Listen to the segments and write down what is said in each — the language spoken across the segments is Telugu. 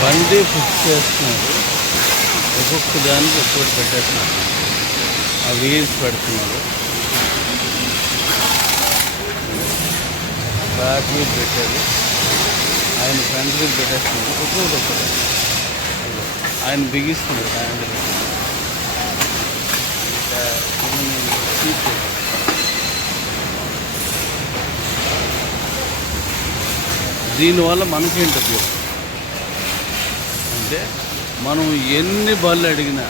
బండి ఫిక్స్ చేస్తున్నారు. ఒక్కొక్క దానికి ఒక్కొక్కటి పెట్టేస్తున్నారు. ఆ వీల్స్ పెడుతున్నారు. బ్యాక్ వీల్ పెట్టారు. ఆయన ఫ్రంట్ వీల్ పెట్టేస్తున్నారు. ఒక్కొక్కటి ఆయన బిగిస్తున్నారు హ్యాండిల్. దీనివల్ల మనకేంటి ఉపయోగం అంటే మనం ఎన్ని బళ్ళు అడిగినా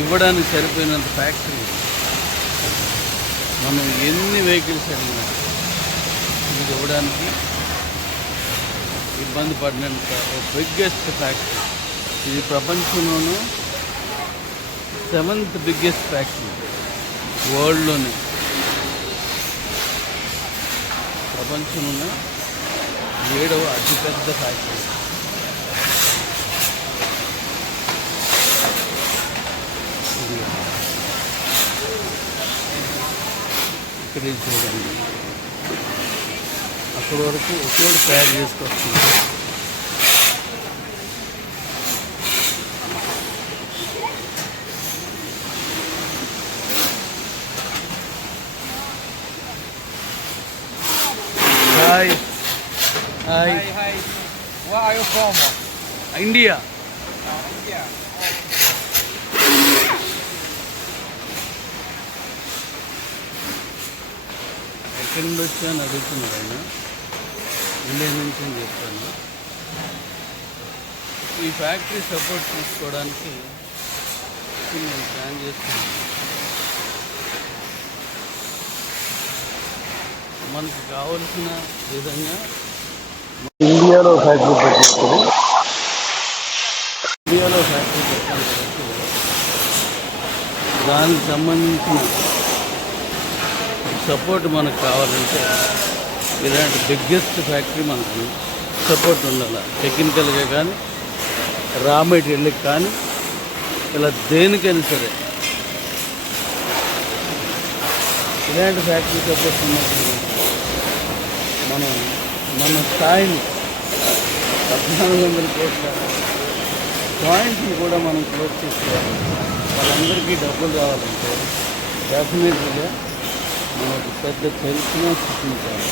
ఇవ్వడానికి సరిపోయినంత ఫ్యాక్టరీ, మనం ఎన్ని వెహికల్స్ అడిగినా ఇది ఇవ్వడానికి ఇబ్బంది పడినంత బిగ్గెస్ట్ ఫ్యాక్టరీ. ఇది ప్రపంచంలోనూ 7th బిగ్గెస్ట్ ఫ్యాక్టరీ వరల్డ్లోనే. ప్రపంచంలో 7వ అతిపెద్ద ఫ్యాక్టరీ. ఇక్కడ చూడండి, అక్కడి వరకు ఒక్కోటి తయారు చేసుకొస్తుంది. Hi. Hi. Hi, hi. Where are you from? India. India. ఎక్కడి నుండి వచ్చాను అడుగుతున్నారు ఆయన. ఇండియా నుంచి అని చెప్తాను. ఈ ఫ్యాక్టరీ సపోర్ట్ తీసుకోవడానికి నేను ప్లాన్ చేస్తున్నాను. మనకు కావలసిన విధంగా ఇండియాలో ఫ్యాక్టరీ పెట్టినప్పుడు దానికి సంబంధించిన సపోర్ట్ మనకు కావాలంటే ఇలాంటి బిగ్గెస్ట్ ఫ్యాక్టరీ మనకు సపోర్ట్ ఉండాలి. టెక్నికల్గా కానీ, రా మెటీరియల్కి కానీ, ఇలా దేనికైనా సరే ఇలాంటి ఫ్యాక్టరీ సపోర్ట్ ఉన్నప్పుడు మనం మన స్థాయిని 1400 కోట్ల పాయింట్ని కూడా మనం క్లోజ్ చేసుకోవాలి. వాళ్ళందరికీ డబ్బులు రావాలంటే డెఫినెట్గా మనం ఒక పెద్ద చరిత్రను సృష్టించాలి.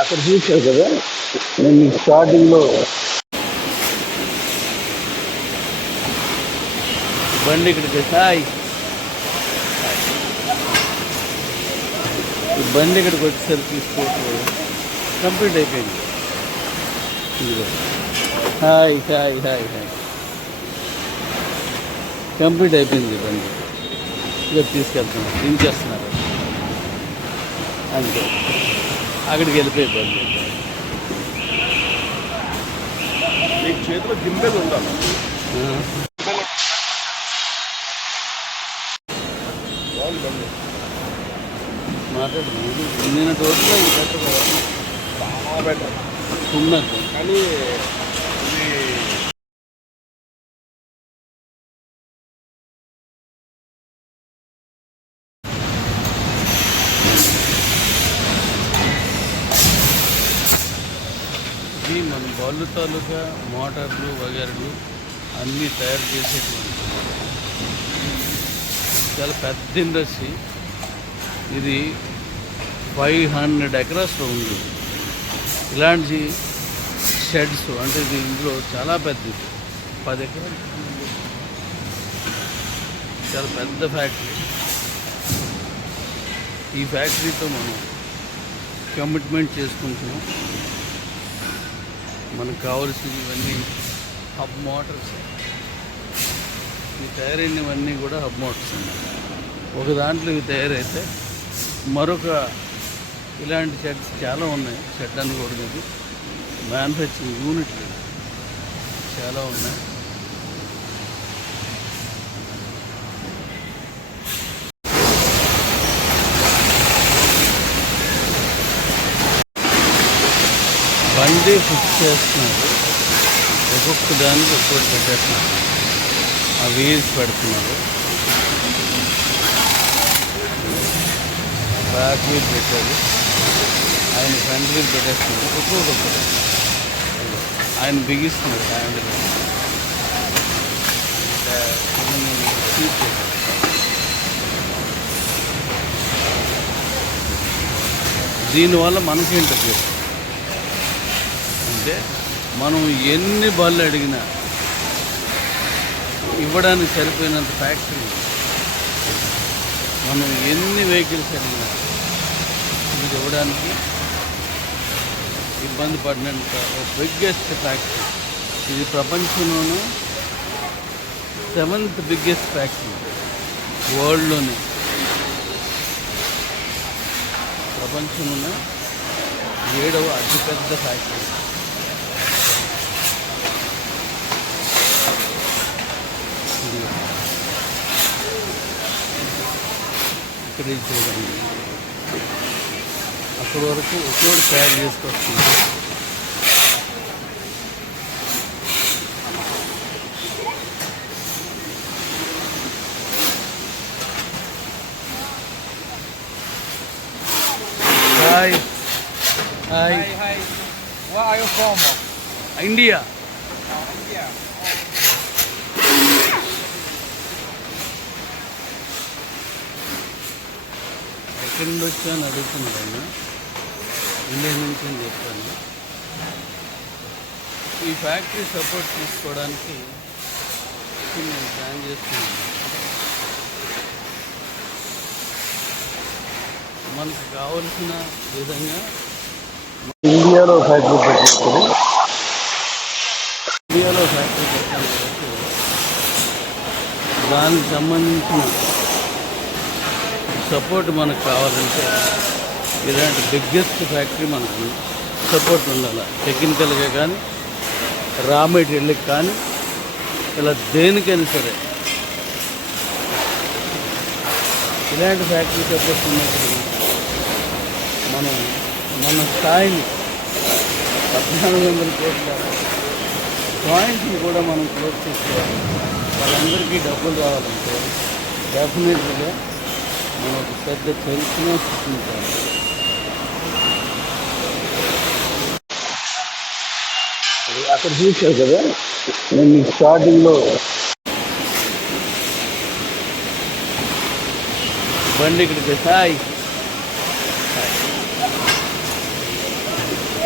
అక్కడ చూశారు కదా, నేను స్టార్టింగ్లో బండి ఇక్కడికి సాయి ఈ బండి ఇక్కడికి వచ్చేసరికి తీసుకోవట్లేదు, కంప్లీట్ అయిపోయింది. ఇదిగో hi hi hi hi complete అయిపోయింది బండి. ఇక తీసుకెళ్తున్నారు, దించేస్తున్నారు అంతే. అక్కడికి వెళ్ళిపోయి బండి. మీకు చేతిలో గింబెల్ ఉండాలి. మాట్లాడుతుంది నిన్న రోజులో ఇది బెటర్ కదా, చాలా బెటర్ ఉన్నది. కానీ ఇది ఇది మన బళ్ళు తాలూకా మోటార్లు వగైరలు అన్నీ తయారు చేసేటువంటి చాలా పెద్ద ఇండస్ట్రీ. ఇది 500 ఎకరాస్లో ఉంది. ఇలాంటి షెడ్స్ అంటే ఇది ఇందులో చాలా పెద్దది, 10 ఎకరాలు, చాలా పెద్ద ఫ్యాక్టరీ. ఈ ఫ్యాక్టరీతో మనం కమిట్మెంట్ చేసుకుంటున్నాం. మనకు కావాల్సినవి ఇవన్నీ హబ్ మోటార్స్. ఈ తయారైనవన్నీ కూడా హబ్ మోటార్స్ అన్నమాట. ఒక దాంట్లో ఇవి తయారైతే మరొక ఇలాంటి షెడ్స్ చాలా ఉన్నాయి. షెడ్ అని కూడా ఇది మ్యానుఫ్యాక్చరింగ్ యూనిట్లు చాలా ఉన్నాయి. బండి ఫిక్స్ చేస్తున్నారు. ఒక్కొక్క దానికి ఒక్కొక్కటి పెట్టేస్తున్నారు. ఆ వీల్స్ పెడుతున్నారు. బ్యాక్ వీల్ పెట్టారు. ఆయన ఫ్రంట్ వీల్ పెట్టేస్తున్నాడు, ఒక్కొక్కరు ఆయన బిగిస్తున్నాడు హ్యాండిల్. దీనివల్ల మనకేంటి ఉపయోగం అంటే మనం ఎన్ని బళ్ళు అడిగినా ఇవ్వడానికి సరిపోయినంత ఫ్యాక్టరీ, మనం ఎన్ని వెహికల్స్ అడిగినా ఇది ఇవ్వడానికి ఇబ్బంది పడినంత బిగ్గెస్ట్ ఫ్యాక్టరీ ఇది. ప్రపంచంలోనూ 7th బిగ్గెస్ట్ ఫ్యాక్టరీ వరల్డ్లోనే. ప్రపంచంలోనే 7వ అతిపెద్ద ఫ్యాక్టరీ. ఇక్కడ చూడండి, అక్కడి వరకు ఒక్కోటి తయారు చేసుకొస్తుంది. Hi hi. Hi, hi. Where are you from? India. India. ఎక్కడి నుండి వచ్చాను అడుగుతున్నాడు ఆయన. ఇండియా నుంచి అని చెప్పాను. ఈ ఫ్యాక్టరీ సపోర్ట్ తీసుకోవడానికి నేను ప్లాన్ చేస్తున్నాను. మనకు కావలసిన విధంగా ఇండియాలో ఫ్యాక్టరీ పెట్టించుకొని పెట్టాలి కాబట్టి దానికి సంబంధించిన సపోర్ట్ మనకు కావాలంటే ఇలాంటి బిగ్గెస్ట్ ఫ్యాక్టరీ మనకు సపోర్ట్ ఉండాలి. టెక్నికల్గా కానీ, రా మెటీరియల్కి కానీ, ఇలా దేనికైనా సరే ఇలాంటి ఫ్యాక్టరీ సపోర్ట్ ఉన్నప్పుడు మనం మన స్థాయిని 1400 కోట్ల పాయింట్ని కూడా మనం క్లోజ్ చేసుకోవాలి. వాళ్ళందరికీ డబ్బులు రావాలంటే డెఫినెట్గా మనం ఒక పెద్ద చరిత్రను సృష్టించాలి. అక్కడ చూశారు కదా, నేను స్టార్టింగ్లో బండి ఇక్కడికి హాయ్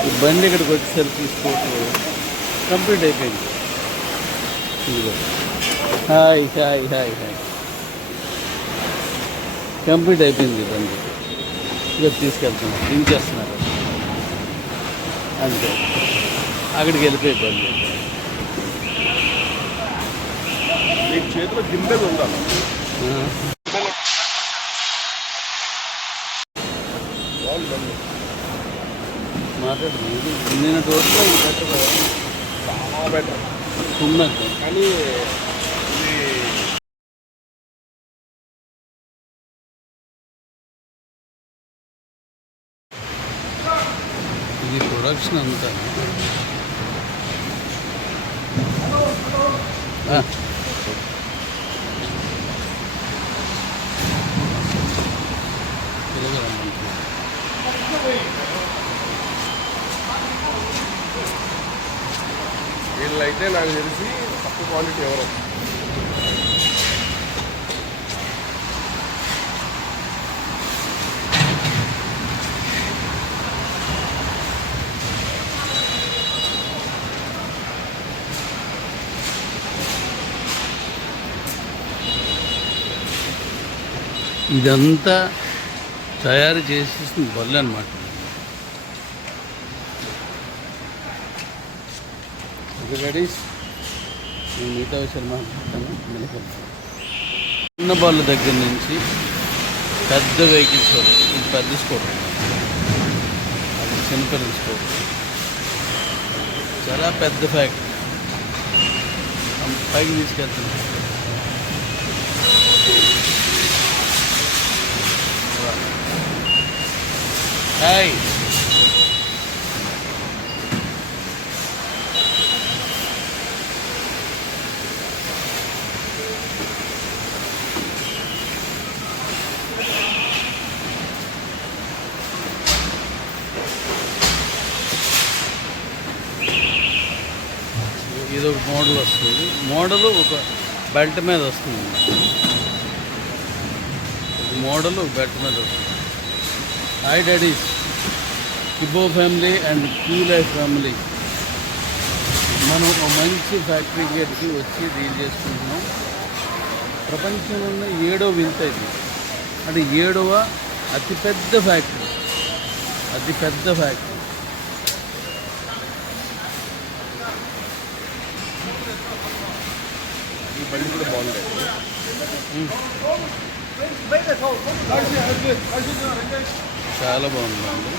ఈ బండి ఇక్కడికి వచ్చేసరికి తీసుకోవట్లేదు, కంప్లీట్ అయిపోయింది. ఇదిగో hi hi hi hi complete అయిపోయింది బండి. ఇక తీసుకెళ్తున్నారు, దించేస్తున్నారు అంతే. అక్కడికి వెళ్ళిపోయి బండి. మీకు చేతిలో గింబెల్ ఉండాలి. మాట్లాడు, నేను రోజులో ఇది బెటర్, చాలా బెటర్. ఉన్నది కానీ ఇది ప్రొడక్షన్ అంతా వీళ్ళైతే నాకు తెలిసి తక్కువ క్వాలిటీ ఎవరు. ఇదంతా తయారు చేసేసిన బళ్ళు అనమాట. ఓకే లేడీస్, నేను మిగతా విషయాలు మాట్లాడతాను. చిన్న బళ్ళు దగ్గర నుంచి పెద్ద వెహికల్స్ వరకు, ఇది పెద్ద స్కూటర్, అది చిన్నపిల్లల స్కూటర్, చాలా పెద్ద ఫ్యాక్టరీ పైకి తీసుకెళ్తున్నాను. హాయ్ ఇది ఒక మోడల్ వస్తుంది. మోడలు ఒక బెల్ట్ మీద వస్తుంది. ఒక మోడల్ ఒక బెల్ట్ మీద వస్తుంది. హాయ్ డాడీస్, కిబో family and Q life family మనం ఒక మంచి ఫ్యాక్టరీ గేట్కి వచ్చి డీల్ చేసుకుంటున్నాం. ప్రపంచంలోనే 7వ వింత ఇది. అంటే 7వ అతిపెద్ద ఫ్యాక్టరీ. ఈ బండి కూడా బాగుంది. చాలా బాగుందండి.